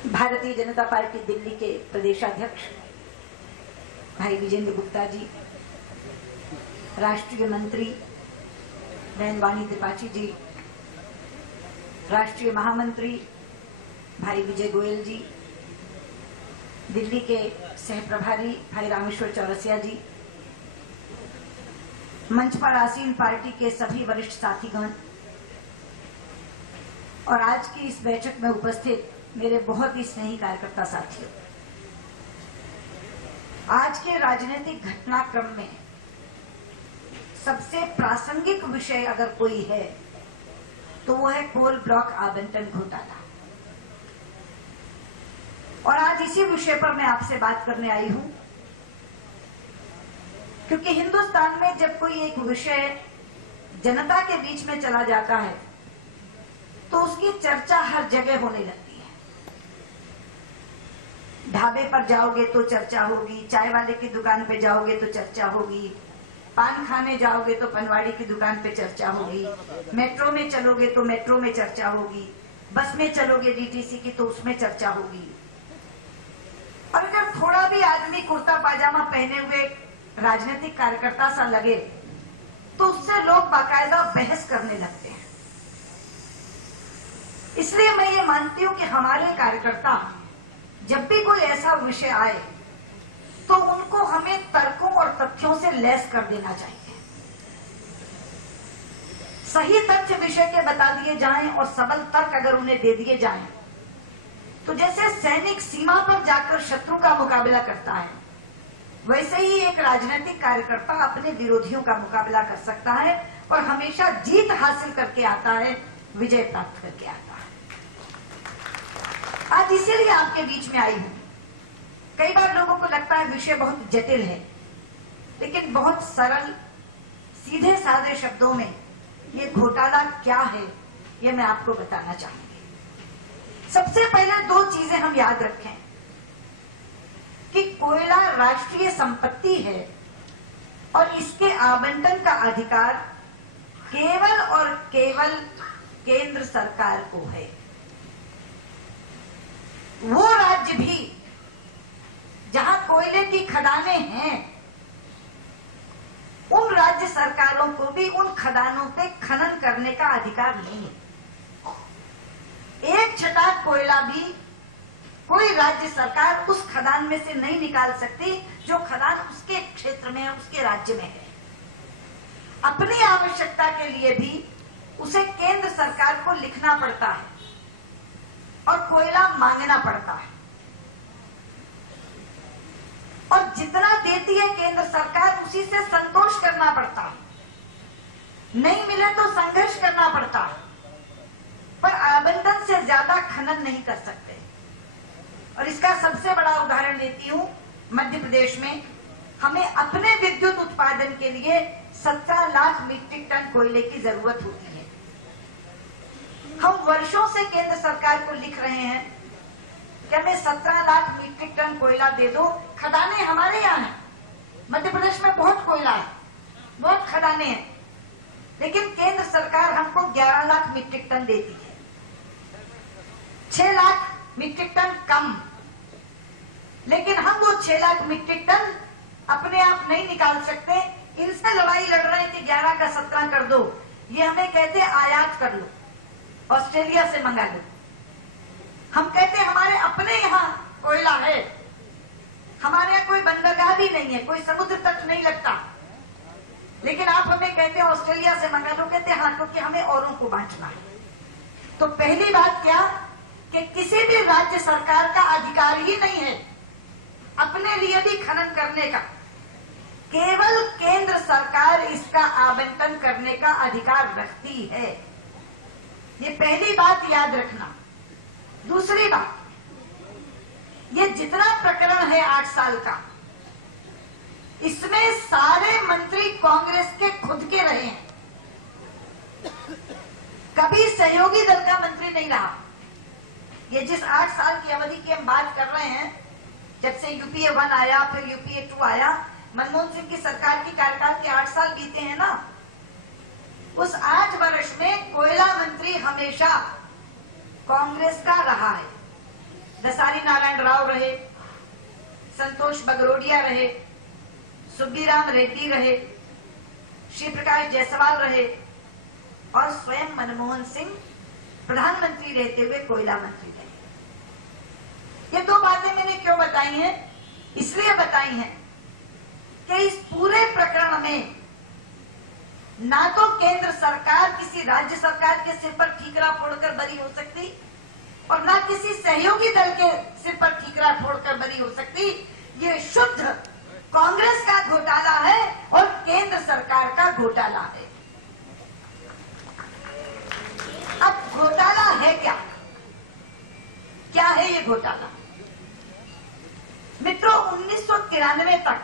Bharatiya Janata party Delhi के प्रदेशाध्यक्ष भाई विजेंद्र गुप्ता जी, राष्ट्रीय मंत्री बहन वाणी त्रिपाठी जी, राष्ट्रीय महामंत्री भाई विजय गोयल जी, दिल्ली के सह प्रभारी भाई रामेश्वर चौरसिया जी, मंच पर आसीन पार्टी के सभी वरिष्ठ साथीगण और आज की इस बैठक में उपस्थित मेरे बहुत ही स्नेही कार्यकर्ता साथियों, आज के राजनीतिक घटनाक्रम में सबसे प्रासंगिक विषय अगर कोई है तो वो है कोल ब्लॉक आवंटन घोटाला। और आज इसी विषय पर मैं आपसे बात करने आई हूं, क्योंकि हिंदुस्तान में जब कोई एक विषय जनता के बीच में चला जाता है तो उसकी चर्चा हर जगह होने लगती है। ढाबे पर जाओगे तो चर्चा होगी, चाय वाले की दुकान पे जाओगे तो चर्चा होगी, पान खाने जाओगे तो पनवाड़ी की दुकान पे चर्चा होगी, मेट्रो में चलोगे तो मेट्रो में चर्चा होगी, बस में चलोगे डीटीसी की तो उसमें चर्चा होगी। और अगर थोड़ा भी आदमी कुर्ता पाजामा पहने हुए राजनीतिक कार्यकर्ता सा लगे तो उससे लोग बाकायदा बहस करने लगते हैं। इसलिए मैं ये मानती हूं कि हमारे कार्यकर्ता जब भी कोई ऐसा विषय आए तो उनको हमें तर्कों और तथ्यों से लैस कर देना चाहिए। सही तथ्य विषय के बता दिए जाएं और सबल तर्क अगर उन्हें दे दिए जाएं तो जैसे सैनिक सीमा पर जाकर शत्रु का मुकाबला करता है, वैसे ही एक राजनीतिक कार्यकर्ता अपने विरोधियों का मुकाबला कर सकता है और हमेशा जीत हासिल करके आता है, विजय प्राप्त करके आता है। आज इसीलिए आपके बीच में आई हूं। कई बार लोगों को लगता है विषय बहुत जटिल है, लेकिन बहुत सरल सीधे साधे शब्दों में ये घोटाला क्या है ये मैं आपको बताना चाहूंगी। सबसे पहले दो चीजें हम याद रखें कि कोयला राष्ट्रीय संपत्ति है और इसके आवंटन का अधिकार केवल और केवल केंद्र सरकार को है। वो राज्य भी जहां कोयले की खदानें हैं, उन राज्य सरकारों को भी उन खदानों पे खनन करने का अधिकार नहीं है। एक छटाक कोयला भी कोई राज्य सरकार उस खदान में से नहीं निकाल सकती जो खदान उसके क्षेत्र में है, उसके राज्य में है। अपनी आवश्यकता के लिए भी उसे केंद्र सरकार को लिखना पड़ता है और कोयला मांगना पड़ता है। और जितना देती है केंद्र सरकार उसी से संतोष करना पड़ता है। नहीं मिले तो संघर्ष करना पड़ता है, पर आवंटन से ज्यादा खनन नहीं कर सकते। और इसका सबसे बड़ा उदाहरण देती हूं, मध्य प्रदेश में हमें अपने विद्युत उत्पादन के लिए 17 लाख मीट्रिक टन कोयले की जरूरत होती है। हम वर्षों से केंद्र सरकार को लिख रहे हैं कि हमें 17 लाख मीट्रिक टन कोयला दे दो। खदानें हमारे यहाँ हैं, मध्य प्रदेश में बहुत कोयला है, बहुत खदानें हैं, लेकिन केंद्र सरकार हमको 11 लाख मीट्रिक टन देती है। 6 लाख मीट्रिक टन कम, लेकिन हम वो 6 लाख मीट्रिक टन अपने आप नहीं निकाल सकते। इनसे लड़ाई लड़ रहे हैं कि 11 का 17 कर दो। ये हमें कहते आयात कर लो, ऑस्ट्रेलिया से मंगा लो। हम कहते हमारे अपने यहाँ कोयला है, हमारे यहाँ कोई बंदरगाह भी नहीं है, कोई समुद्र तट नहीं लगता, लेकिन आप हमें कहते हैं ऑस्ट्रेलिया से मंगा लो। कहते हाँ, क्योंकि हमें औरों को बांटना है। तो पहली बात क्या कि किसी भी राज्य सरकार का अधिकार ही नहीं है अपने लिए भी खनन करने का। केवल केंद्र सरकार इसका आवंटन करने का अधिकार रखती है। ये पहली बात याद रखना। दूसरी बात, ये जितना प्रकरण है 8 साल का, इसमें सारे मंत्री कांग्रेस के खुद के रहे हैं, कभी सहयोगी दल का मंत्री नहीं रहा। ये जिस 8 साल की अवधि की हम बात कर रहे हैं, जब से यूपीए 1 आया, फिर यूपीए 2 आया, मनमोहन सिंह की सरकार की कार्यकाल के 8 साल बीते हैं ना, उस 8 वर्ष में कोयला मंत्री हमेशा कांग्रेस का रहा है। दसारी नारायण राव रहे, संतोष बगरोडिया रहे, सुब्बीराम रेड्डी रहे, श्री प्रकाश जायसवाल रहे और स्वयं मनमोहन सिंह प्रधानमंत्री रहते हुए कोयला मंत्री रहे। ये दो बातें मैंने क्यों बताई हैं? इसलिए बताई हैं कि इस पूरे प्रकरण में ना तो केंद्र सरकार किसी राज्य सरकार के सिर पर ठीकरा फोड़कर बरी हो सकती और ना किसी सहयोगी दल के सिर पर ठीकरा फोड़कर बरी हो सकती। ये शुद्ध कांग्रेस का घोटाला है और केंद्र सरकार का घोटाला है। अब घोटाला है क्या? क्या है ये घोटाला? मित्रों, 1993 तक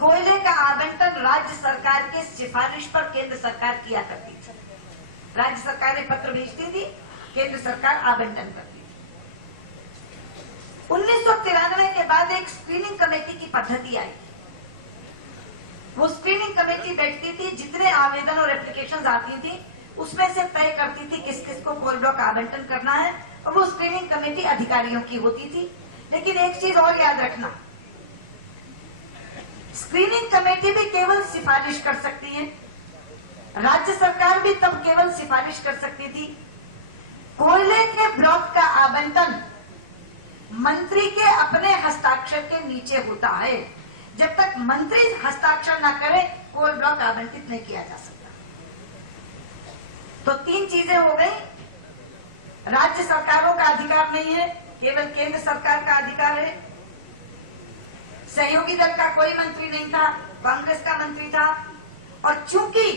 कोयले का आवंटन राज्य सरकार के सिफारिश पर केंद्र सरकार किया करती थी। राज्य सरकार पत्र भेजती थी, केंद्र सरकार आवंटन करती थी। 1993 के बाद एक स्क्रीनिंग कमेटी की पद्धति आई। वो स्क्रीनिंग कमेटी बैठती थी, जितने आवेदन और एप्लीकेशंस आती थी उसमें से तय करती थी किस किस को कोल ब्लॉक आवंटन करना है, और वो स्क्रीनिंग कमेटी अधिकारियों की होती थी। लेकिन एक चीज और याद रखना, स्क्रीनिंग कमेटी भी केवल सिफारिश कर सकती है, राज्य सरकार भी तब केवल सिफारिश कर सकती थी। कोयले के ब्लॉक का आवंटन मंत्री के अपने हस्ताक्षर के नीचे होता है। जब तक मंत्री हस्ताक्षर न करे कोल ब्लॉक आवंटित नहीं किया जा सकता। तो तीन चीजें हो गई, राज्य सरकारों का अधिकार नहीं है, केवल केंद्र सरकार का अधिकार है। सहयोगी दल का कोई मंत्री नहीं था, कांग्रेस का मंत्री था, और चूंकि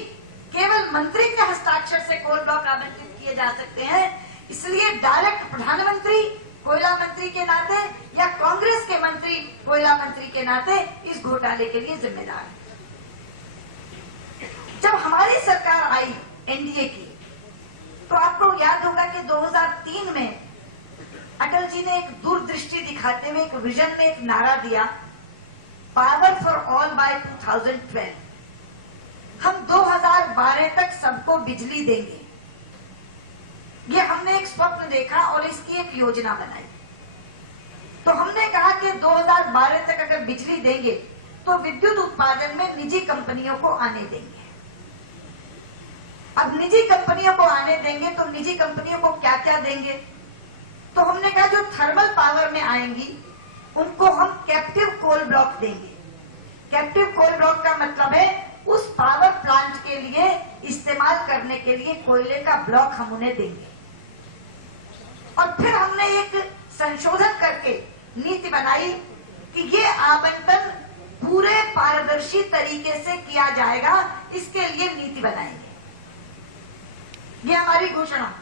केवल मंत्री के हस्ताक्षर से कोल ब्लॉक आवंटित किए जा सकते हैं, इसलिए डायरेक्ट प्रधानमंत्री कोयला मंत्री के नाते या कांग्रेस के मंत्री कोयला मंत्री के नाते इस घोटाले के लिए जिम्मेदार है। जब हमारी सरकार आई एनडीए की, तो आपको याद होगा कि 2003 में अटल जी ने एक दूरदृष्टि दिखाते हुए एक विजन में एक नारा दिया, पावर फॉर ऑल बाय 2012। हम 2012 तक सबको बिजली देंगे। ये हमने एक स्वप्न देखा और इसकी एक योजना बनाई। तो हमने कहा कि 2012 तक अगर बिजली देंगे तो विद्युत उत्पादन में निजी कंपनियों को आने देंगे। अब निजी कंपनियों को आने देंगे तो निजी कंपनियों को क्या क्या देंगे? तो हमने कहा जो थर्मल पावर में आएंगी उनको हम कैप्टिव कोल ब्लॉक देंगे। कैप्टिव कोल ब्लॉक का मतलब है उस पावर प्लांट के लिए इस्तेमाल करने के लिए कोयले का ब्लॉक हम उन्हें देंगे। और फिर हमने एक संशोधन करके नीति बनाई कि ये आवंटन पूरे पारदर्शी तरीके से किया जाएगा, इसके लिए नीति बनाएंगे। ये हमारी घोषणा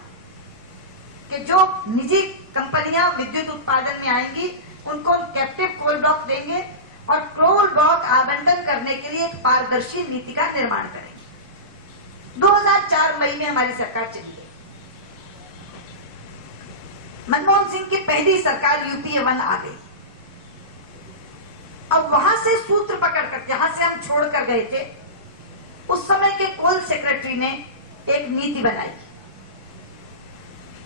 कि जो निजी कंपनियां विद्युत उत्पादन में आएंगी उनको हम कैप्टिव कोल ब्लॉक देंगे और कोल ब्लॉक आवंटन करने के लिए एक पारदर्शी नीति का निर्माण करेंगे। 2004 मई में हमारी सरकार चली गई। मनमोहन सिंह की पहली सरकार यूपीए 1 आ गई। अब वहां से सूत्र पकड़कर जहां से हम छोड़कर गए थे, उस समय के कोल सेक्रेटरी ने एक नीति बनाई।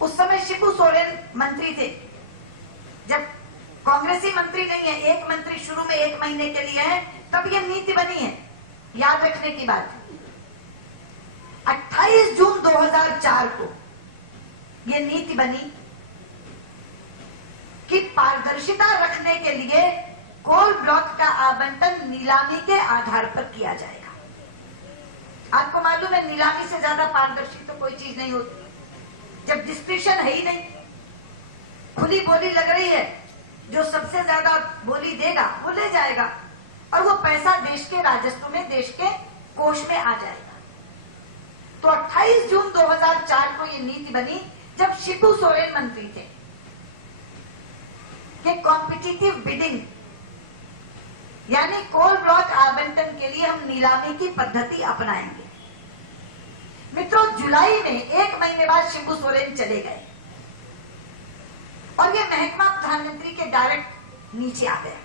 उस समय शिबू सोरेन मंत्री थे। जब कांग्रेसी मंत्री नहीं है, एक मंत्री शुरू में 1 महीने के लिए है, तब ये नीति बनी है। याद रखने की बात है, 28 जून 2004 को ये नीति बनी कि पारदर्शिता रखने के लिए कोल ब्लॉक का आवंटन नीलामी के आधार पर किया जाएगा। आपको मालूम है नीलामी से ज्यादा पारदर्शी तो कोई चीज नहीं होती। जब डिस्क्रिप्शन है ही नहीं, खुली बोली लग रही है, जो सबसे ज्यादा बोली देगा वो ले जाएगा और वो पैसा देश के राजस्व में, देश के कोष में आ जाएगा। तो 28 जून 2004 को ये नीति बनी जब शिबू सोरेन मंत्री थे कि कॉम्पिटिटिव बिडिंग यानी कोल ब्लॉक आवंटन के लिए हम नीलामी की पद्धति अपनाएंगे। मित्रों, जुलाई में 1 महीने बाद शिबू सोरेन चले गए और ये महकमा प्रधानमंत्री के डायरेक्ट नीचे आ गया।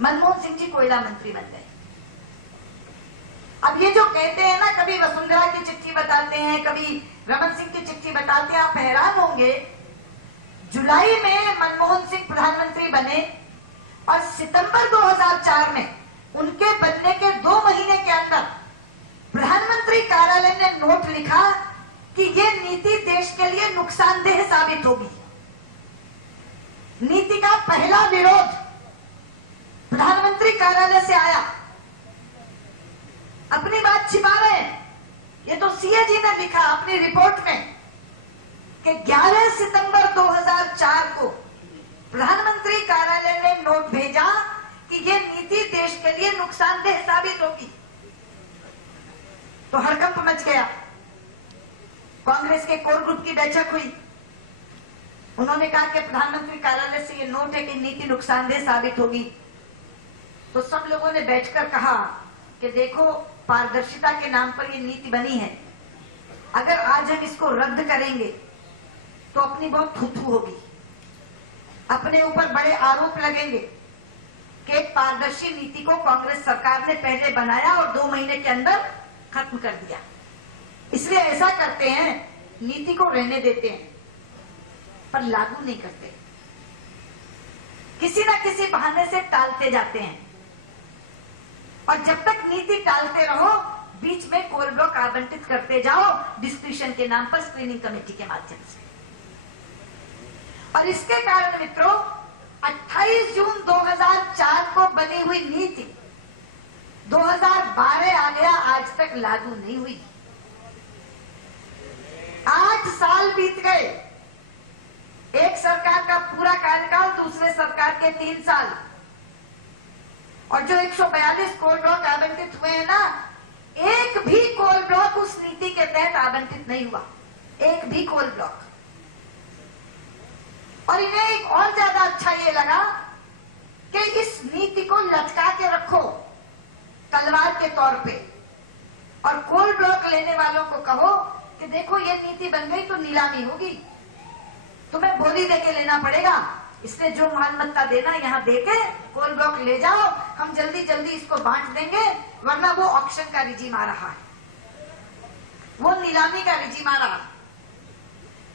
मनमोहन सिंह जी कोयला मंत्री बन गए। अब ये जो कहते हैं ना, कभी वसुंधरा की चिट्ठी बताते हैं, कभी रमन सिंह की चिट्ठी बताते हैं, आप हैरान होंगे जुलाई में मनमोहन सिंह प्रधानमंत्री बने और सितंबर 2004 में उनके बनने के 2 महीने के अंदर प्रधानमंत्री कार्यालय ने नोट लिखा कि ये नीति देश के लिए नुकसानदेह साबित होगी। नीति का पहला विरोध प्रधानमंत्री कार्यालय से आया। अपनी बात छिपा रहे हैं, ये तो सीए जी ने लिखा अपनी रिपोर्ट में कि 11 सितंबर 2004 को प्रधानमंत्री कार्यालय ने नोट भेजा कि ये नीति देश के लिए नुकसानदेह साबित होगी। तो हड़कंप मच गया। कांग्रेस के कोर ग्रुप की बैठक हुई। उन्होंने कहा कि प्रधानमंत्री कार्यालय से ये नोट है कि नीति नुकसानदेह साबित होगी। तो सब लोगों ने बैठकर कहा कि देखो, पारदर्शिता के नाम पर ये नीति बनी है, अगर आज हम इसको रद्द करेंगे तो अपनी बहुत थू-थू होगी, अपने ऊपर बड़े आरोप लगेंगे कि एक पारदर्शी नीति को कांग्रेस सरकार ने पहले बनाया और 2 महीने के अंदर खत्म कर दिया। इसलिए ऐसा करते हैं, नीति को रहने देते हैं पर लागू नहीं करते, किसी ना किसी बहाने से टालते जाते हैं। और जब तक नीति टालते रहो, बीच में कोल ब्लॉक आवंटित करते जाओ डिस्क्रिप्शन के नाम पर, स्क्रीनिंग कमेटी के माध्यम से। और इसके कारण मित्रों, 28 जून 2004 को बनी हुई नीति 2012 आ गया, आज तक लागू नहीं हुई। 8 साल बीत गए। एक सरकार का पूरा कार्यकाल, दूसरे सरकार के 3 साल। और जो 142 कोल ब्लॉक आवंटित हुए हैं ना, एक भी कोल ब्लॉक उस नीति के तहत आवंटित नहीं हुआ, एक भी कोल ब्लॉक। और इन्हें एक और ज्यादा अच्छा ये लगा कि इस नीति को लटका के रखो तलवार के तौर पे, और कोल ब्लॉक लेने वालों को कहो कि देखो ये नीति बन गई तो नीलामी होगी, तुम्हें बोली देके लेना पड़ेगा, इसलिए जो माल मत्ता देना यहाँ देके कोल ब्लॉक ले जाओ, हम जल्दी जल्दी इसको बांट देंगे, वरना वो ऑक्शन का रिजीम आ रहा है, वो नीलामी का रिजीम आ रहा है।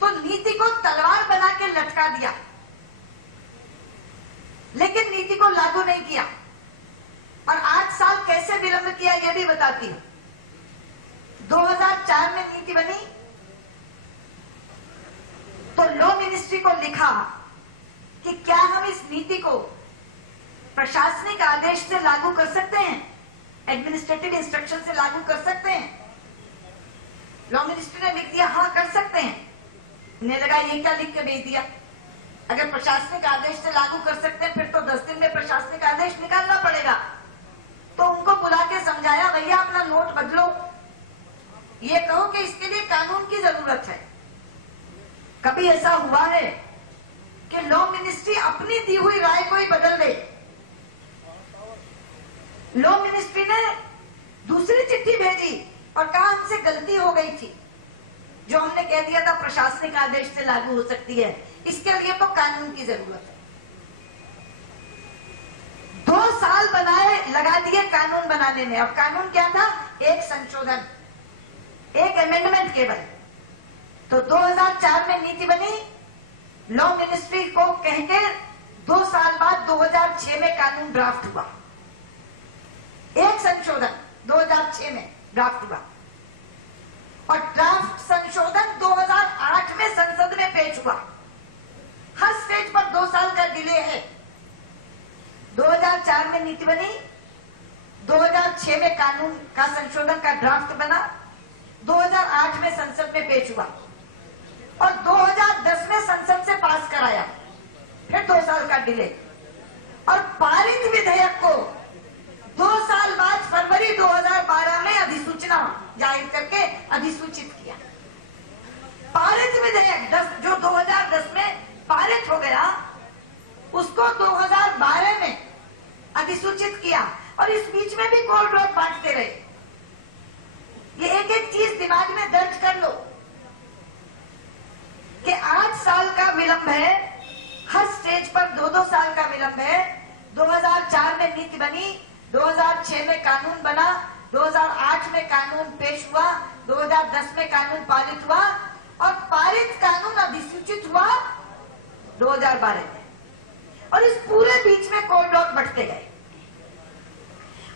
तो नीति को तलवार बना के लटका दिया, लेकिन नीति को लागू नहीं किया। और 8 साल कैसे विलंब किया ये भी बताती हूं। 2004 में नीति बनी तो लॉ मिनिस्ट्री को लिखा कि क्या हम इस नीति को प्रशासनिक आदेश से लागू कर सकते हैं, एडमिनिस्ट्रेटिव इंस्ट्रक्शन से लागू कर सकते हैं। लॉ मिनिस्ट्री ने लिख दिया हाँ कर सकते हैं। इन्हें लगा ये क्या लिख के भेज दिया, अगर प्रशासनिक आदेश से लागू कर सकते हैं फिर तो 10 दिन में प्रशासनिक आदेश निकालना पड़ेगा। तो उनको बुला के समझाया, भैया अपना नोट बदलो, ये कहो कि इसके लिए कानून की जरूरत है। कभी ऐसा हुआ है कि लॉ मिनिस्ट्री अपनी दी हुई राय को ही बदल दे? लॉ मिनिस्ट्री ने दूसरी चिट्ठी भेजी और कहा हमसे गलती हो गई थी, जो हमने कह दिया था प्रशासनिक आदेश से लागू हो सकती है, इसके लिए तो कानून की जरूरत है। 2 साल लगा दिए कानून बनाने में। और कानून क्या था? एक संशोधन, एक अमेंडमेंट केवल। तो 2004 में नीति बनी, लॉ मिनिस्ट्री को कह के 2 साल बाद 2006 में कानून ड्राफ्ट हुआ। एक संशोधन 2006 में ड्राफ्ट हुआ और ड्राफ्ट संशोधन 2008 में संसद में पेश हुआ। हर स्टेज पर 2 साल का डिले है। 2004 में नीति बनी, 2006 में कानून का संशोधन का ड्राफ्ट बना, 2008 में संसद में पेश हुआ और 2010 में संसद से पास कराया, फिर 2 साल का डिले। और पारित विधेयक को 2 साल बाद फरवरी 2012 में अधिसूचना जारी करके अधिसूचित किया। पारित विधेयक जो 2010 में पारित हो गया, उसको 2012 में अधिसूचित किया और इस बीच में भी कोल ब्लॉक बांटते रहे। ये एक एक चीज दिमाग में दर्ज कर लो कि 8 साल का विलंब है, हर स्टेज पर 2-2 साल का विलंब है। 2004 में नीति बनी, 2006 में कानून बना, 2008 में कानून पेश हुआ, 2010 में कानून पारित हुआ और पारित कानून अधिसूचित हुआ 2012 में, और इस पूरे बीच में कोल ब्लॉक बढ़ते गए।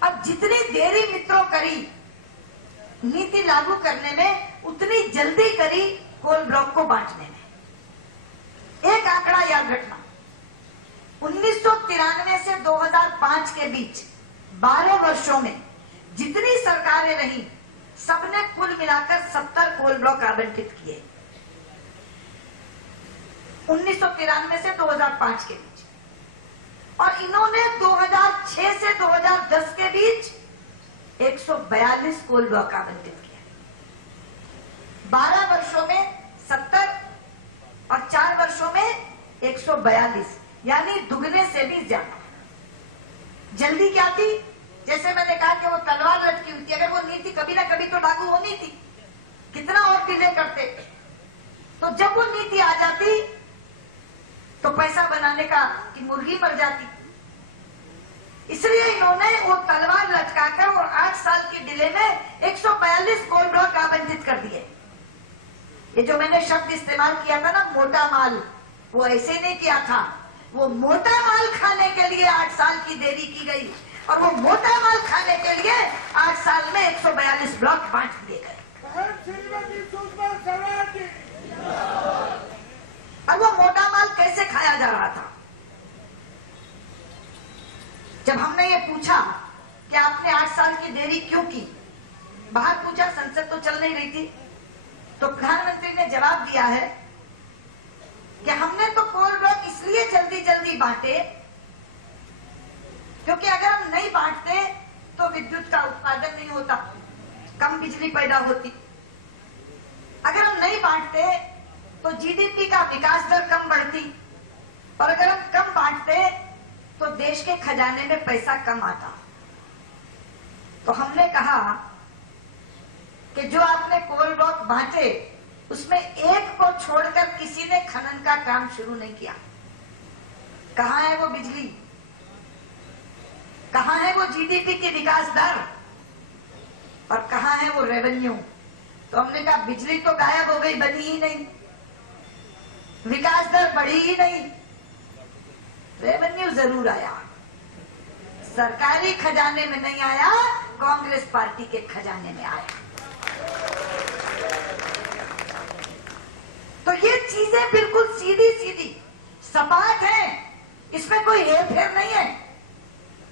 अब जितनी देरी मित्रों करी नीति लागू करने में, उतनी जल्दी करी कोल ब्लॉक को बांटने में। एक आंकड़ा याद रखना, 1993 से 2005 के बीच 12 वर्षों में जितनी सरकारें रही, सबने कुल मिलाकर 70 कोल ब्लॉक आवंटित किए। 1993 से 2005 के बीच, और इन्होंने 2006 से 2010 के बीच 142 कोल ब्लॉक आवंटित किए। 12 वर्षों में 70 और 4 वर्षों में 142, यानी दुगने से भी ज्यादा। जल्दी क्या थी? जैसे मैंने कहा कि वो तलवार लटकी हुई थी, अगर वो नीति कभी ना कभी तो लागू होनी थी, कितना और डिले करते। तो जब वो नीति आ जाती तो पैसा बनाने का कि मुर्गी मर जाती, इसलिए इन्होंने वो तलवार लटकाकर और 8 साल की डिले में 142 कोल ब्लॉक आवंटित कर दिए। ये जो मैंने शब्द इस्तेमाल किया था ना, मोटा माल, वो ऐसे नहीं किया था। वो मोटा माल खाने के लिए 8 साल की देरी की गई, और वो मोटा माल खाने के लिए 8 साल में 142 ब्लॉक बांट दिए गए। अब वो मोटा माल कैसे खाया जा रहा था? जब हमने ये पूछा कि आपने 8 साल की देरी क्यों की, बाहर पूछा, संसद तो चल नहीं रही थी, तो प्रधानमंत्री ने जवाब दिया है कि हमने तो कोल ब्लॉक इसलिए जल्दी जल्दी बांटे क्योंकि अगर हम नहीं बांटते तो विद्युत का उत्पादन नहीं होता, कम बिजली पैदा होती। अगर हम नहीं बांटते तो जीडीपी का विकास दर कम बढ़ती, और अगर हम कम बांटते तो देश के खजाने में पैसा कम आता। तो हमने कहा कि जो आपने कोल ब्लॉक बांटे उसमें एक को छोड़कर किसी ने खनन का काम शुरू नहीं किया। कहां है वो बिजली? कहां है वो जीडीपी की विकास दर? और कहां है वो रेवेन्यू? तो हमने कहा बिजली तो गायब हो गई, बनी ही नहीं, विकास दर बढ़ी ही नहीं, रेवेन्यू जरूर आया, सरकारी खजाने में नहीं आया, कांग्रेस पार्टी के खजाने में आया। तो ये चीजें बिल्कुल सीधी सीधी सपाट है, इसमें कोई हेरफेर नहीं है,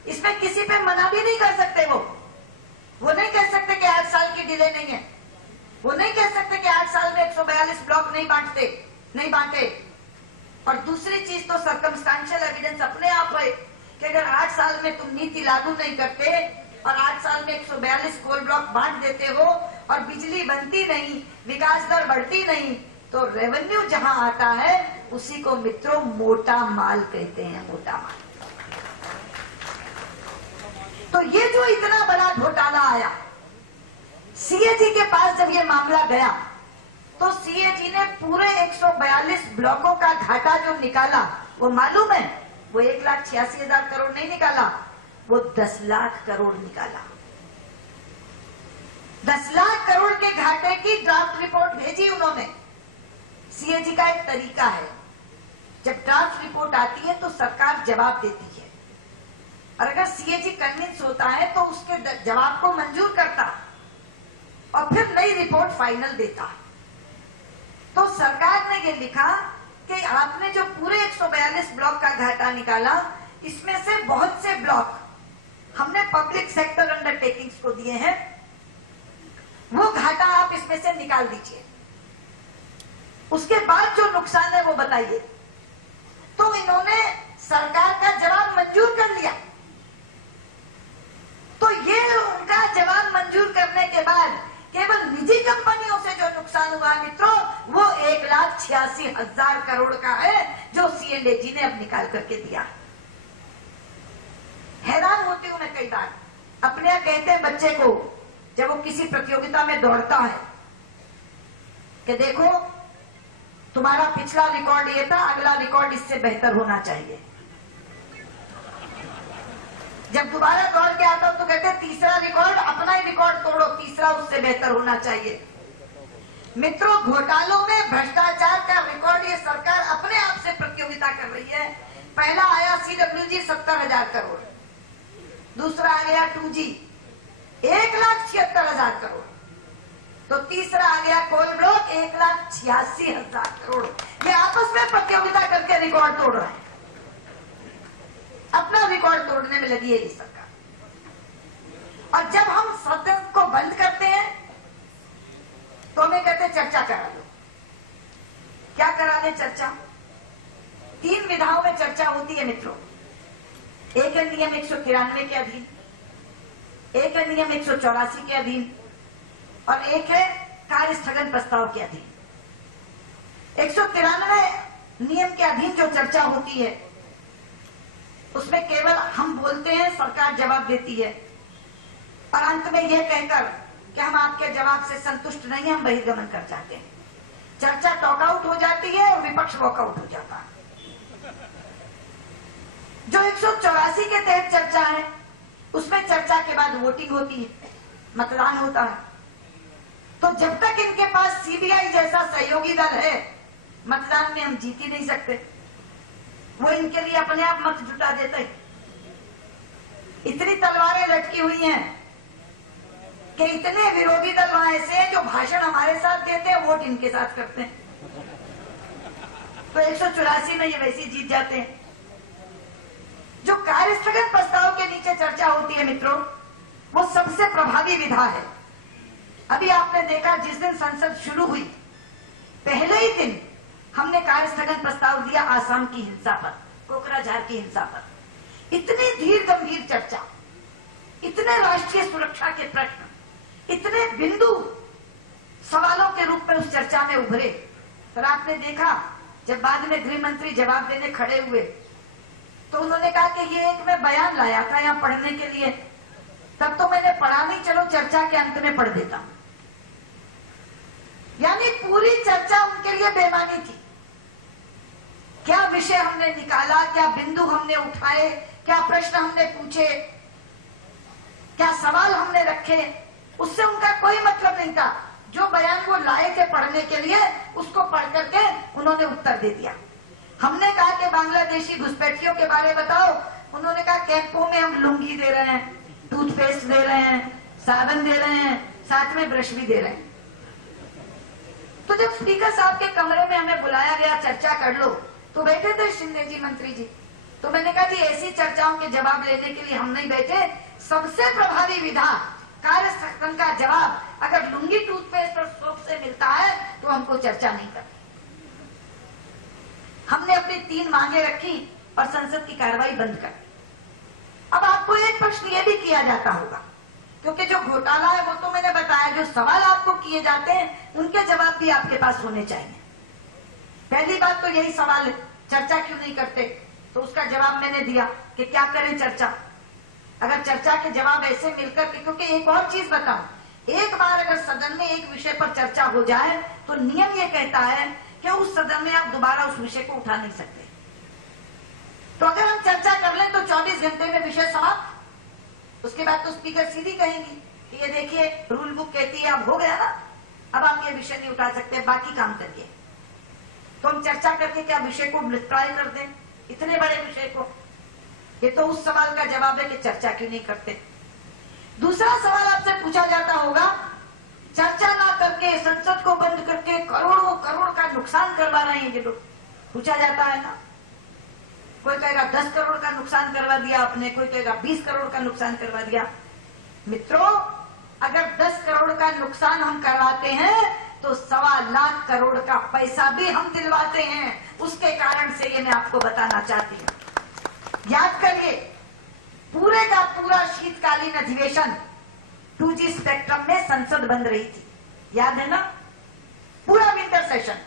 इसमें किसी पे मना भी नहीं कर सकते। वो नहीं कह सकते कि 8 साल की डिले नहीं है, वो नहीं कह सकते कि 8 साल में 142 ब्लॉक नहीं बांटे। और दूसरी चीज तो सर्कमस्टेंशियल एविडेंस अपने आप है कि अगर 8 साल में तुम नीति लागू नहीं करते और 8 साल में 142 कोल ब्लॉक बांट देते हो और बिजली बनती नहीं, विकास दर बढ़ती नहीं, तो रेवेन्यू जहां आता है उसी को मित्रों मोटा माल कहते हैं, मोटा माल। तो ये जो इतना बड़ा घोटाला आया, सीएजी के पास जब ये मामला गया तो सीएजी ने पूरे 142 ब्लॉकों का घाटा जो निकाला, वो मालूम है, वो 1,86,000 करोड़ नहीं निकाला, वो 10 लाख करोड़ निकाला। 10 लाख करोड़ के घाटे की ड्राफ्ट रिपोर्ट भेजी उन्होंने। सीएजी का एक तरीका है, जब ड्राफ्ट रिपोर्ट आती है तो सरकार जवाब देती है, और अगर सीएजी कन्विंस होता है तो उसके जवाब को मंजूर करता और फिर नई रिपोर्ट फाइनल देता। तो सरकार ने ये लिखा कि आपने जो पूरे 142 ब्लॉक का घाटा निकाला, इसमें से बहुत से ब्लॉक हमने पब्लिक सेक्टर अंडरटेकिंग्स को दिए हैं, वो घाटा आप इसमें से निकाल दीजिए, उसके बाद जो नुकसान है वो बताइए। तो इन्होंने सरकार का जवाब मंजूर कर लिया। तो ये उनका जवाब मंजूर करने के बाद केवल निजी कंपनियों से जो नुकसान हुआ मित्रों, वो 1,86,000 करोड़ का है जो सीएनएजी ने अब निकाल करके दिया। हैरान होती हूं मैं कई बार, अपने यहाँ कहते हैं बच्चे को जब वो किसी प्रतियोगिता में दौड़ता है कि देखो तुम्हारा पिछला रिकॉर्ड ये था, अगला रिकॉर्ड इससे बेहतर होना चाहिए। जब दोबारा दौड़ के आता हूं तो कहते हैं तीसरा रिकॉर्ड, अपना ही रिकॉर्ड तोड़ो, तीसरा उससे बेहतर होना चाहिए। मित्रों, घोटालों में भ्रष्टाचार का रिकॉर्ड ये सरकार अपने आप से प्रतियोगिता पहला आया CWG 70,000 करोड़, दूसरा आ गया 2G 1,76,000 करोड़, तो तीसरा आ गया कोल ब्लॉक 1,86,000 करोड़। ये आपस में प्रतियोगिता करके रिकॉर्ड तोड़ रहे हैं, अपना रिकॉर्ड तोड़ने में लगी है ये सरकार। और जब हम सदन को बंद करते हैं तो हमें कहते चर्चा करा लो। क्या करा दे चर्चा? 3 विधाओं में चर्चा होती है मित्रों। एक है नियम 193 के अधीन, एक है नियम 184 के अधीन, और एक है कार्य स्थगन प्रस्ताव के अधीन। 193 नियम के अधीन जो चर्चा होती है उसमें केवल हम बोलते हैं, सरकार जवाब देती है, और अंत में यह कहकर कि हम आपके जवाब से संतुष्ट नहीं हैं, हम बहिर्गमन कर जाते हैं। चर्चा टॉकआउट हो जाती है और विपक्ष वॉकआउट हो जाता है। जो 184 के तहत चर्चा है उसमें चर्चा के बाद वोटिंग होती है, मतदान होता है। तो जब तक इनके पास CBI जैसा सहयोगी दल है, मतदान में हम जीत ही नहीं सकते। वो इनके लिए अपने आप मत जुटा देते हैं। इतनी तलवारें लटकी हुई हैं कि इतने विरोधी दल वहां ऐसे हैं जो भाषण हमारे साथ देते हैं, वोट इनके साथ करते हैं। तो 184 में ये वैसे ही जीत जाते हैं। जो कार्य स्थगन प्रस्ताव के नीचे चर्चा होती है मित्रों, वो सबसे प्रभावी विधा है। अभी आपने देखा जिस दिन संसद शुरू हुई पहले ही दिन हमने कार्य स्थगन प्रस्ताव दिया आसाम की हिंसा पर, कोकराझार की हिंसा पर। इतनी धीर गंभीर चर्चा, इतने राष्ट्रीय सुरक्षा के प्रश्न, इतने बिंदु सवालों के रूप में उस चर्चा में उभरे। पर आपने देखा जब बाद में गृह मंत्री जवाब देने खड़े हुए तो उन्होंने कहा कि ये एक मैं बयान लाया था यहाँ पढ़ने के लिए, तब तो मैंने पढ़ा नहीं, चलो चर्चा के अंत में पढ़ देता हूं। यानी पूरी चर्चा उनके लिए बेमानी थी। क्या विषय हमने निकाला, क्या बिंदु हमने उठाए, क्या प्रश्न हमने पूछे, क्या सवाल हमने रखे, उससे उनका कोई मतलब नहीं था। जो बयान वो लाए थे पढ़ने के लिए उसको पढ़ करके उन्होंने उत्तर दे दिया। हमने कहा कि बांग्लादेशी घुसपैठियों के बारे में बताओ, उन्होंने कहा कैंपों में हम लुंगी दे रहे हैं, टूथपेस्ट दे रहे हैं, साबुन दे रहे हैं, साथ में ब्रश भी दे रहे हैं। तो जब स्पीकर साहब के कमरे में हमें बुलाया गया चर्चा कर लो, तो बैठे थे शिंदे जी मंत्री जी। तो मैंने कहा जी ऐसी चर्चाओं के जवाब लेने के लिए हम नहीं बैठे, सबसे प्रभावी विधा कार्य स्थगन का जवाब अगर लुंगी टूथपेस्ट और सोप से मिलता है तो हमको चर्चा नहीं करनी। हमने अपनी 3 मांगे रखी और संसद की कार्रवाई बंद कर दी। अब आपको एक प्रश्न ये भी किया जाता होगा, क्योंकि जो घोटाला है वो तो मैंने बताया, जो सवाल आपको किए जाते हैं उनके जवाब भी आपके पास होने चाहिए। पहली बात तो यही सवाल है, चर्चा क्यों नहीं करते? तो उसका जवाब मैंने दिया कि क्या करें चर्चा, अगर चर्चा के जवाब ऐसे मिलकर के, क्योंकि एक और चीज बताऊं, एक बार अगर सदन में एक विषय पर चर्चा हो जाए तो नियम ये कहता है कि उस सदन में आप दोबारा उस विषय को उठा नहीं सकते। तो अगर हम चर्चा कर लें तो 24 घंटे में विषय समाप्त। उसके बाद तो स्पीकर सीधी कहेंगी कि ये देखिए रूल बुक कहती है अब हो गया ना, अब आप ये विषय नहीं उठा सकते, बाकी काम करिए। तो हम चर्चा करके क्या विषय को निष्प्राय कर दें, इतने बड़े विषय को? ये तो उस सवाल का जवाब है कि चर्चा क्यों नहीं करते। दूसरा सवाल आपसे पूछा जाता होगा, चर्चा ना करके संसद को बंद करके करोड़ों करोड़ का नुकसान करवा रहे हैं ये लोग, पूछा जाता है ना। कोई कहेगा 10 करोड़ का नुकसान करवा दिया आपने, कोई कहेगा 20 करोड़ का नुकसान करवा दिया। मित्रों, अगर 10 करोड़ का नुकसान हम करवाते हैं तो 1.25 लाख करोड़ का पैसा भी हम दिलवाते हैं। उसके कारण से ये मैं आपको बताना चाहती हूं। याद करिए, पूरे का पूरा शीतकालीन अधिवेशन 2G स्पेक्ट्रम में संसद बंद रही थी, याद है ना? पूरा विंटर सेशन।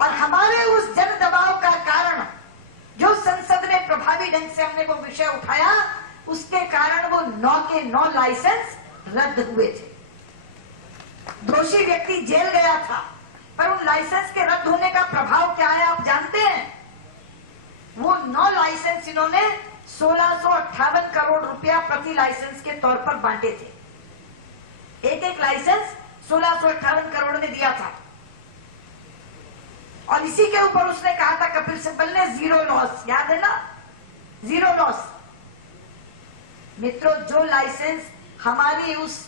और हमारे उस जन दबाव का कारण जो संसद में प्रभावी ढंग से हमने वो विषय उठाया, उसके कारण वो 9 के 9 लाइसेंस रद्द हुए थे। दोषी व्यक्ति जेल गया था, पर उन लाइसेंस के रद्द होने का प्रभाव क्या है आप जानते हैं? वो 9 लाइसेंस इन्होंने 1658 करोड़ रुपया प्रति लाइसेंस के तौर पर बांटे थे। एक एक लाइसेंस 1658 करोड़ में दिया था। और इसी के ऊपर उसने कहा था कपिल सिब्बल ने, जीरो लॉस, याद है ना, जीरो लॉस। मित्रों, जो लाइसेंस हमारी उस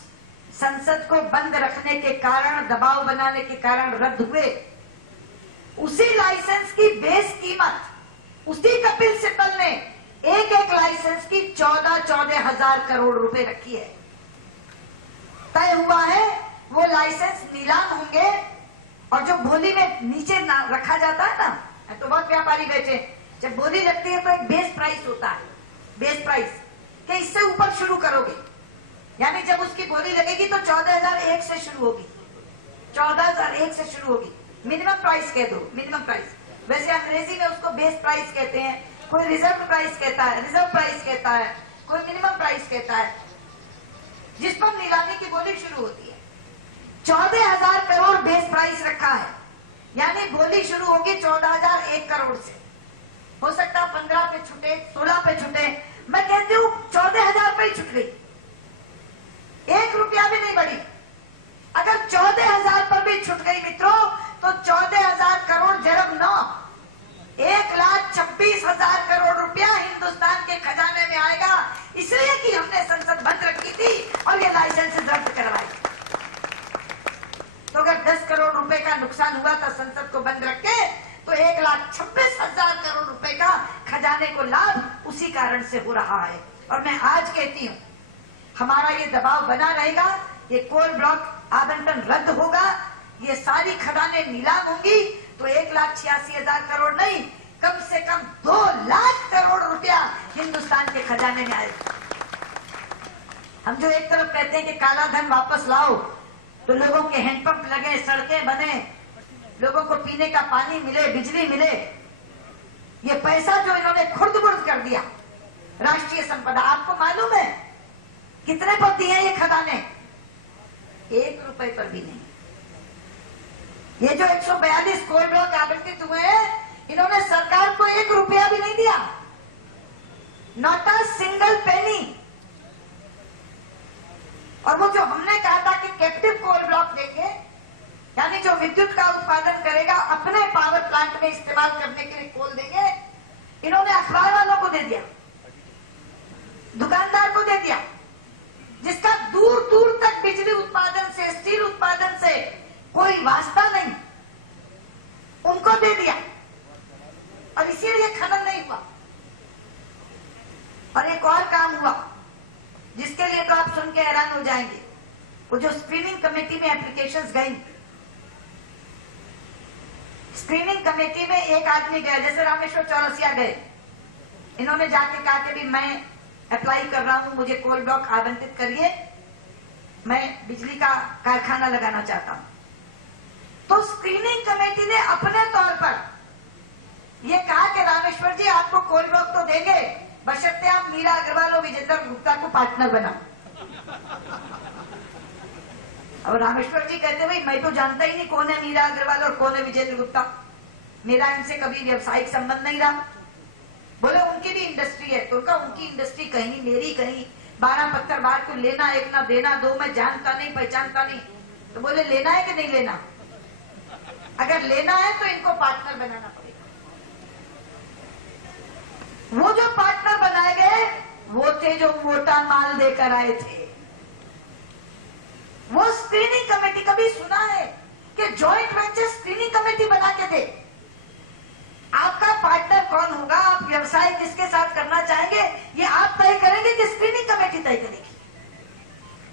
संसद को बंद रखने के कारण, दबाव बनाने के कारण रद्द हुए, उसी लाइसेंस की बेस कीमत उसी कपिल सिब्बल ने एक एक लाइसेंस की 14 हजार करोड़ रुपए रखी है। तय हुआ है वो लाइसेंस नीलाम होंगे, और जो बोली में नीचे रखा जाता है ना, तो बहुत व्यापारी बैठे, जब बोली लगती है तो एक बेस प्राइस होता है, बेस प्राइस कि इससे ऊपर शुरू करोगे, यानी जब उसकी बोली लगेगी तो 14,001 से शुरू होगी, 14,001 से शुरू होगी। मिनिमम प्राइस कह दो, मिनिमम प्राइस। वैसे अंग्रेजी में उसको बेस प्राइस कहते हैं, कोई रिजर्व प्राइस कहता है, रिजर्व प्राइस कहता है, कोई मिनिमम प्राइस कहता है, जिस पर नीलामी की बोली शुरू होती है। 14,000 करोड़ बेस प्राइस रखा है, यानी बोली शुरू होगी 14,001 करोड़ से। हो सकता है 15 पे छूटे, 16 पे छूटे, मैं कहती हूँ 14,000 पे ही छूट गई, 1 रुपया भी नहीं बढ़ी। अगर 14,000 पर भी छूट गई मित्रों, तो 14,000 करोड़ जरब 9, 1,26,000 करोड़ रुपया हिंदुस्तान के खजाने में आएगा, इसलिए कि हमने संसद बंद रखी थी और ये लाइसेंस रद्द करवाई। तो अगर 10 करोड़ रुपए का नुकसान हुआ था संसद को बंद रख के, तो 1,26,000 करोड़ रुपए का खजाने को लाभ उसी कारण से हो रहा है। और मैं आज कहती हूँ, हमारा ये दबाव बना रहेगा, ये कोल ब्लॉक आवंटन रद्द होगा, ये सारी खदानें नीलाम होंगी, तो 1,86,000 करोड़ नहीं, कम से कम 2 लाख करोड़ रुपया हिंदुस्तान के खजाने में आएगा। हम जो एक तरफ कहते हैं कि काला धन वापस लाओ, तो लोगों के हैंडपंप लगे, सड़कें बने, लोगों को पीने का पानी मिले, बिजली मिले, ये पैसा जो इन्होंने खुर्द-बुर्द कर दिया, राष्ट्रीय संपदा, आपको मालूम है कितने पर दिए ये खदाने? 1 रुपए पर भी नहीं। ये जो 142 कोल ब्लॉक आवंटित हुए हैं, इन्होंने सरकार को 1 रुपया भी नहीं दिया, नॉट अ सिंगल पेनी। और वो जो हमने कहा था कि कैप्टिव कोल ब्लॉक देंगे, यानी जो विद्युत का उत्पादन करेगा अपने पावर प्लांट में इस्तेमाल करने के लिए कोल देंगे, इन्होंने अखबार वालों को दे दिया, दुकानदार को दे दिया, जिसका दूर दूर तक बिजली उत्पादन से, स्टील उत्पादन से कोई वास्ता नहीं, उनको दे दिया, और इसीलिए खनन नहीं हुआ। और एक और काम हुआ जिसके लिए तो आप सुन के हैरान हो जाएंगे, वो जो स्क्रीनिंग कमेटी में एप्लीकेशंस गई, स्क्रीनिंग कमेटी में एक आदमी गया, जैसे रामेश्वर चौरसिया गए, इन्होंने जाके कहा कि भी मैं अप्लाई कर रहा हूं, मुझे कोल ब्लॉक आवंटित करिए, मैं बिजली का कारखाना लगाना चाहता हूं। तो स्क्रीनिंग कमेटी ने अपने तौर पर यह कहा कि रामेश्वर जी आपको कोल ब्लॉक तो देंगे, बशर्ते आप मीरा अग्रवाल और विजेंद्र गुप्ता को पार्टनर बनाओ। और रामेश्वर जी कहते भाई मैं तो जानता ही नहीं कौन है मीरा अग्रवाल और कौन है विजेंद्र गुप्ता, मेरा इनसे कभी व्यावसायिक संबंध नहीं रहा। बोले उनकी भी इंडस्ट्री है, तो उनका उनकी इंडस्ट्री कहीं, मेरी कहीं, 12 पत्थर बार को लेना एक ना देना दो, मैं जानता नहीं पहचानता नहीं। तो बोले लेना है कि नहीं लेना? अगर लेना है तो इनको पार्टनर बनाना पड़ेगा। वो जो पार्टनर बनाए गए वो थे जो मोटा माल देकर आए थे। वो स्क्रीनिंग कमेटी, कभी सुना है कि जॉइंट वेंचर स्क्रीनिंग कमेटी बना के दे? आपका पार्टनर कौन होगा, आप व्यवसाय किसके साथ करना चाहेंगे, ये आप तय करेंगे कि स्क्रीनिंग कमेटी तय करेगी?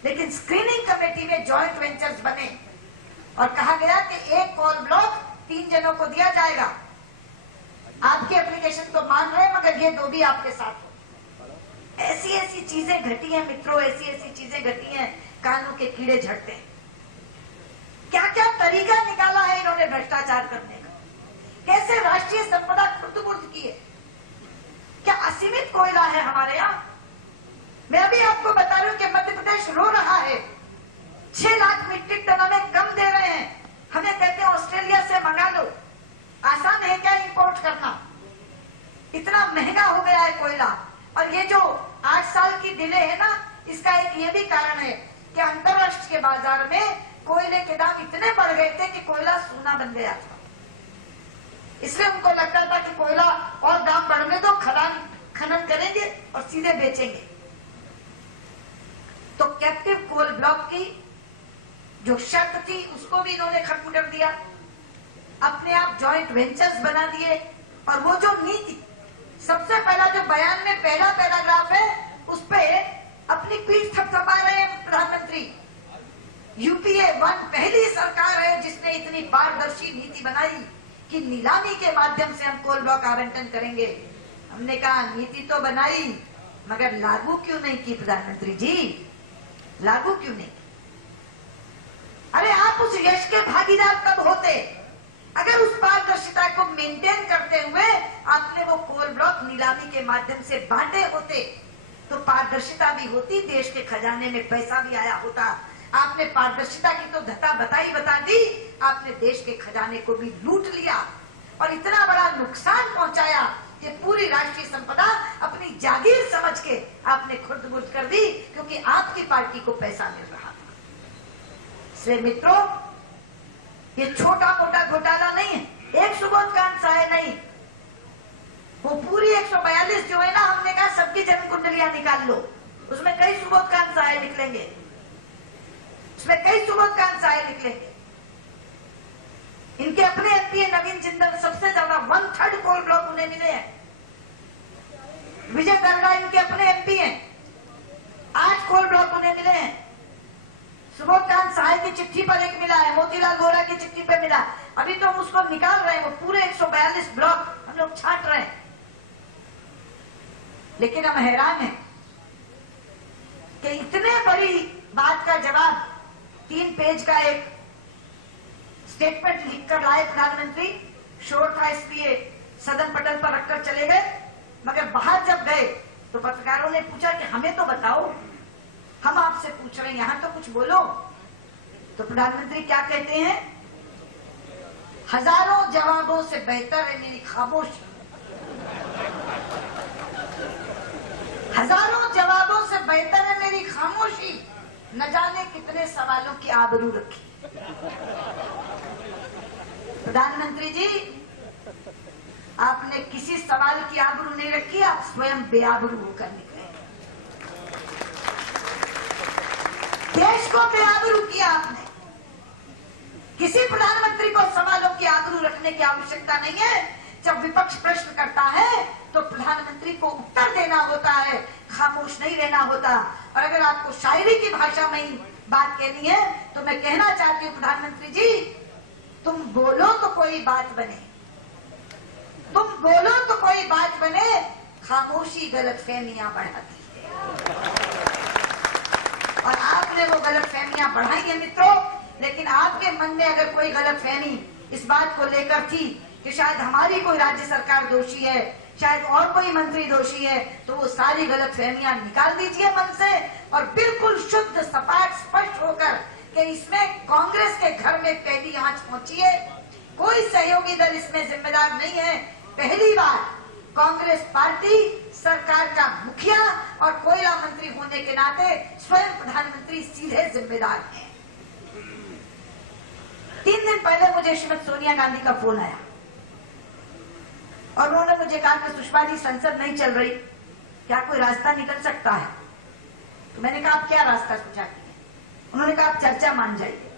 लेकिन स्क्रीनिंग कमेटी में जॉइंट वेंचर्स बने और कहा गया कि एक कोल ब्लॉक 3 जनों को दिया जाएगा। आपके एप्लीकेशन तो मान रहे हैं, मगर ये 2 भी आपके साथ हो। ऐसी ऐसी चीजें घटी हैं मित्रों, ऐसी ऐसी चीजें घटी हैं, कानों के कीड़े झड़ते हैं। क्या क्या तरीका निकाला है इन्होंने भ्रष्टाचार करने का, कैसे राष्ट्रीय संपदा खुर्द-बुर्द की है। क्या असीमित कोयला है हमारे यहाँ? मैं अभी आपको बता रही हूँ कि मध्य प्रदेश रो रहा है, 6 लाख मीट्रिक टन हमें कम दे रहे हैं। हमें कहते हैं ऑस्ट्रेलिया से मंगा लो। आसान है क्या इंपोर्ट करना? इतना महंगा हो गया है कोयला। और ये जो 8 साल की डिले है ना, इसका एक ये भी कारण है कि अंतरराष्ट्रीय के बाजार में कोयले के दाम इतने बढ़ गए थे कि कोयला सोना बन गया था। इसलिए उनको लगता था कि कोयला और दाम बढ़ने दो, खनन करेंगे और सीधे बेचेंगे। तो कैप्टिव कोल ब्लॉक की जो शर्त थी उसको भी इन्होंने खत्म कर दिया, अपने आप जॉइंट वेंचर्स बना दिए। और वो जो नीति, सबसे पहला जो बयान में पहला पैराग्राफ है उस पे अपनी पीठ थपथपा रहे हैं प्रधानमंत्री। यूपीए 1 पहली सरकार है जिसने इतनी पारदर्शी नीति बनाई कि नीलामी के माध्यम से हम कोल ब्लॉक आवंटन करेंगे। हमने कहा नीति तो बनाई मगर लागू क्यों नहीं की प्रधानमंत्री जी, लागू क्यों नहीं? अरे आप उस यश के भागीदार कब होते अगर उस पारदर्शिता को मेंटेन करते हुए आपने वो कोल ब्लॉक नीलामी के माध्यम से बांटे होते तो पारदर्शिता भी होती, देश के खजाने में पैसा भी आया होता। आपने पारदर्शिता की तो धता बता दी, आपने देश के खजाने को भी लूट लिया और इतना बड़ा नुकसान पहुंचाया कि पूरी राष्ट्रीय संपदा अपनी जागीर समझ के आपने खुर्द-बुर्द कर दी क्योंकि आपकी पार्टी को पैसा मिल रहा था। इसलिए मित्रों, ये छोटा मोटा घोटाला नहीं है, एक सुबोध कांत साय नहीं, वो पूरी 142 जो है ना, हमने कहा सबकी जन्म कुंडलियां निकाल लो, उसमें कई सुबोध कांत साय निकलेंगे, उसमें कई सुबोध कांत साय निकलेंगे। इनके अपने एमपी है नवीन जिंदल, सबसे ज्यादा 1/3 कोल ब्लॉक उन्हें मिले हैं। विजय दर्रा इनके अपने एमपी हैं, 8 कोल ब्लॉक उन्हें मिले हैं। सुबोध कांत साय की चिट्ठी पर एक मिला है, मोतीलाल वोरा की चिट्ठी पे मिला। अभी तो हम उसको निकाल रहे हैं, वो पूरे 142 ब्लॉक हम लोग छांट रहे हैं। लेकिन हम हैरान हैं कि इतने बड़ी बात का जवाब 3 पेज का एक स्टेटमेंट लिखकर लाए प्रधानमंत्री। शोर था इसलिए सदन पटल पर रखकर चले गए, मगर बाहर जब गए तो पत्रकारों ने पूछा कि हमें तो बताओ, हम आपसे पूछ रहे हैं, यहां तो कुछ बोलो। तो प्रधानमंत्री क्या कहते हैं? हजारों जवाबों से बेहतर है मेरी खामोशी। हजारों जवाबों से बेहतर है मेरी खामोशी, न जाने कितने सवालों की आबरू रखी। प्रधानमंत्री जी, आपने किसी सवाल की आबरू नहीं रखी, आप स्वयं बेआबरू होकर निकले। देश को बेआबरू किया आपने। किसी प्रधानमंत्री को सवालों की आबरू रखने की आवश्यकता नहीं है। जब विपक्ष प्रश्न करता है तो प्रधानमंत्री को उत्तर देना होता है, खामोश नहीं रहना होता। और अगर आपको शायरी की भाषा में ही बात कहनी है तो मैं कहना चाहती हूँ प्रधानमंत्री जी, तुम बोलो तो कोई बात बने, तुम बोलो तो कोई बात बने, खामोशी गलतफहमियां बढ़ाती है। और आपने वो गलतफहमियां बढ़ाई है मित्रों। लेकिन आपके मन में अगर कोई गलतफहमी इस बात को लेकर थी कि शायद हमारी कोई राज्य सरकार दोषी है, शायद और कोई मंत्री दोषी है, तो वो सारी गलतफहमियां निकाल दीजिए मन से और बिल्कुल शुद्ध सपाट स्पष्ट होकर कि इसमें कांग्रेस के घर में पहली आंच पहुंची है, कोई सहयोगी दल इसमें जिम्मेदार नहीं है। पहली बार कांग्रेस पार्टी सरकार का मुखिया और कोयला मंत्री होने के नाते स्वयं प्रधानमंत्री सीधे जिम्मेदार हैं। 3 दिन पहले मुझे श्रीमती सोनिया गांधी का फोन आया और उन्होंने मुझे कहा कि सुषमा जी, संसद नहीं चल रही, क्या कोई रास्ता निकल सकता है? तो मैंने कहा आप क्या रास्ता सुझाती हैं? उन्होंने कहा आप चर्चा मान जाइए।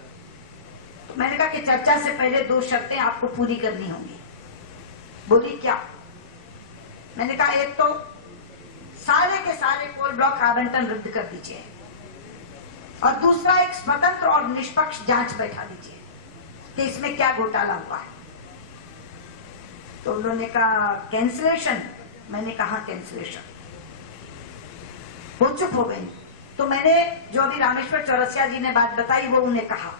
तो मैंने कहा कि चर्चा से पहले 2 शर्तें आपको पूरी करनी होंगी। बोली क्या? मैंने कहा एक तो सारे के सारे कोल ब्लॉक आवंटन रद्द कर दीजिए और दूसरा एक स्वतंत्र और निष्पक्ष जांच बैठा दीजिए कि इसमें क्या घोटाला हुआ है। तो उन्होंने कहा कैंसिलेशन। मैंने कहा कैंसिलेशन। वो चुप हो गई। तो मैंने जो अभी रामेश्वर चौरसिया जी ने बात बताई वो उन्हें कहा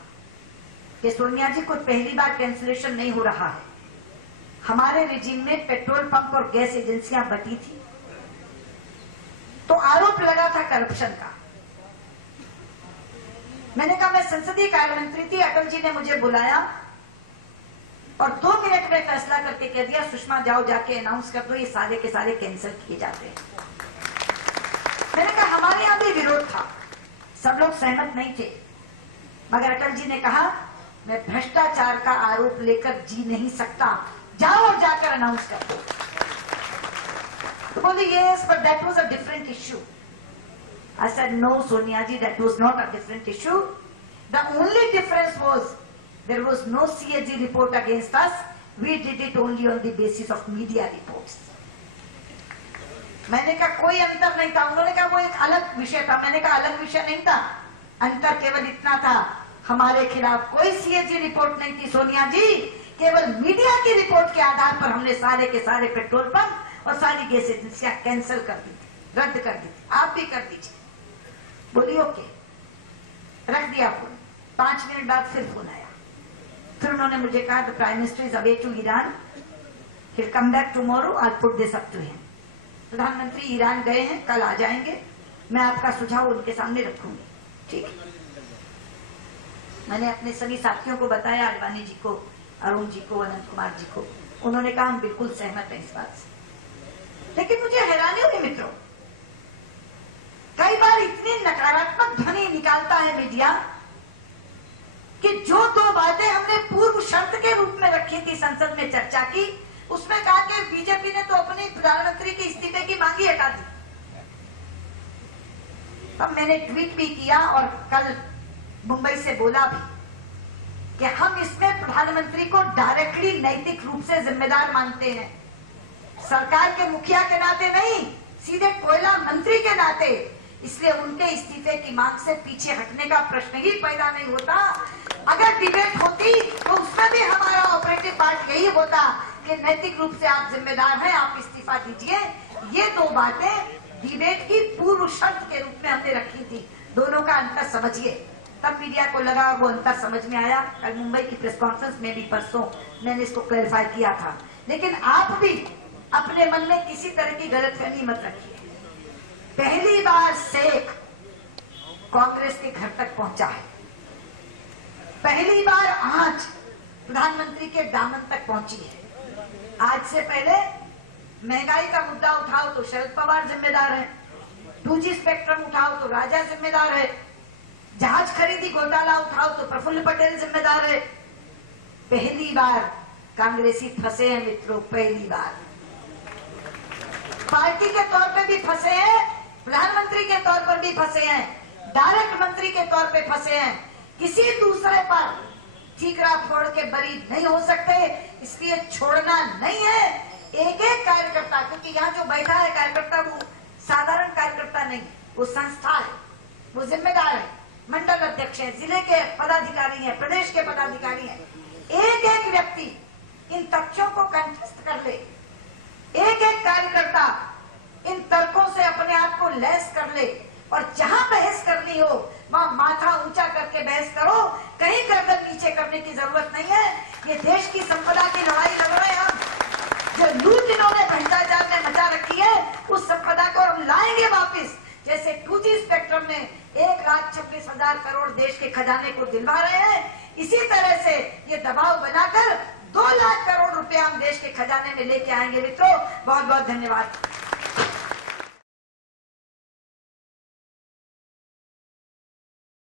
कि सोनिया जी, कुछ पहली बार कैंसिलेशन नहीं हो रहा है। हमारे रिजीम में पेट्रोल पंप और गैस एजेंसियां बटी थी तो आरोप लगा था करप्शन का। मैंने कहा मैं संसदीय कार्य मंत्री थी, अटल जी ने मुझे बुलाया और 2 मिनट में फैसला करके कह दिया सुषमा जाओ जाके अनाउंस कर दो ये सारे के सारे कैंसिल किए जाते हैं। मैंने कहा हमारे यहां भी विरोध था, सब लोग सहमत नहीं थे, मगर अटल जी ने कहा मैं भ्रष्टाचार का आरोप लेकर जी नहीं सकता, जाओ और जाकर अनाउंस कर दो। तो बोले yes, but that was a different issue. I said, no, Sonia ji, that was not a different issue. The only difference was there was no CAG report against us. We did it only on the basis of media reports. मैंने कहा कोई अंतर नहीं था। उन्होंने कहा वो एक अलग विषय था। मैंने कहा अलग विषय नहीं था, अंतर केवल इतना था, हमारे खिलाफ कोई CAG रिपोर्ट नहीं थी सोनिया जी, केवल मीडिया की रिपोर्ट के आधार पर हमने सारे के सारे पेट्रोल पंप और सारी गैस एजेंसियां कैंसिल कर दी थी, रद्द कर दी थी। आप भी कर दीजिए। बोली ओके, रख दिया फोन। 5 मिनट बाद फिर फोन आया। फिर उन्होंने मुझे कहा the prime minister is away to Iran, he'll come back tomorrow, I'll put this up to him। प्रधानमंत्री ईरान गए हैं, कल आ जाएंगे, मैं आपका सुझाव उनके सामने रखूंगी। ठीक है। मैंने अपने सभी साथियों को बताया, आडवाणी जी को, अरुण जी को, अनंत कुमार जी को। उन्होंने कहा हम बिल्कुल सहमत हैं इस बात से। लेकिन मुझे हैरानी हुई मित्रों, कई बार इतनी नकारात्मक ध्वनि निकालता है मीडिया कि जो 2 बातें हमने पूर्व शर्त के रूप में रखी थी, संसद में चर्चा की, उसमें कहा कि बीजेपी ने तो अपनी प्रधानमंत्री के इस्तीफे की मांग ही हटा दी। तब मैंने ट्वीट भी किया और कल मुंबई से बोला भी कि हम इसमें प्रधानमंत्री को डायरेक्टली नैतिक रूप से जिम्मेदार मानते हैं, सरकार के मुखिया के नाते नहीं, सीधे कोयला मंत्री के नाते। इसलिए उनके इस्तीफे की मांग से पीछे हटने का प्रश्न ही पैदा नहीं होता। अगर डिबेट होती तो उसमें भी हमारा ऑपरेटिव पार्ट यही होता कि नैतिक रूप से आप जिम्मेदार हैं, आप इस्तीफा दीजिए। ये 2 बातें डिबेट की पूर्व शर्त के रूप में हमने रखी थी। दोनों का अंतर समझिए। तब मीडिया को लगा वो अंतर समझ में आया। कल मुंबई की प्रेस कॉन्फ्रेंस में भी परसों मैंने इसको क्लैरिफाई किया था। लेकिन आप भी अपने मन में किसी तरह की गलतफहमी मत रखिए। पहली बार सेक कांग्रेस के घर तक पहुंचा है, पहली बार आंच प्रधानमंत्री के दामन तक पहुंची है। आज से पहले महंगाई का मुद्दा उठाओ तो शरद पवार जिम्मेदार है, 2G स्पेक्ट्रम उठाओ तो राजा जिम्मेदार है, जहाज खरीदी घोटाला उठाओ तो प्रफुल्ल पटेल जिम्मेदार है। पहली बार कांग्रेसी फंसे हैं मित्रों, पहली बार पार्टी के तौर पे भी फंसे हैं, प्रधानमंत्री के तौर पर भी फंसे हैं, डायरेक्ट मंत्री के तौर पे फंसे हैं। किसी दूसरे पर ठीकरा फोड़ के बरी नहीं हो सकते, इसलिए छोड़ना नहीं है। एक एक कार्यकर्ता, क्योंकि यहाँ जो बैठा है कार्यकर्ता वो साधारण कार्यकर्ता नहीं, वो संस्था है, वो जिम्मेदार है, मंडल अध्यक्ष है, जिले के पदाधिकारी है, प्रदेश के पदाधिकारी है। एक एक व्यक्ति इन तथ्यों को कंठस्थ कर ले, एक एक कार्यकर्ता इन तर्कों से अपने आप को लैस कर ले और जहां बहस करनी हो वहां माथा ऊंचा करके बहस करो। कहीं गर्दन नीचे करने की जरूरत नहीं है। ये देश की संपदा की लड़ाई लड़ रहे हैं हम। जो लूट इन्होंने भ्रष्टाचार में मचा रखी है, उस संपदा को हम लाएंगे वापिस। जैसे 2G स्पेक्ट्रम में 1,26,000 करोड़ देश के खजाने को दिलवा रहे हैं, इसी तरह से ये दबाव बनाकर 2 लाख करोड़ रुपया हम देश के खजाने में लेके आएंगे। मित्रों बहुत बहुत धन्यवाद।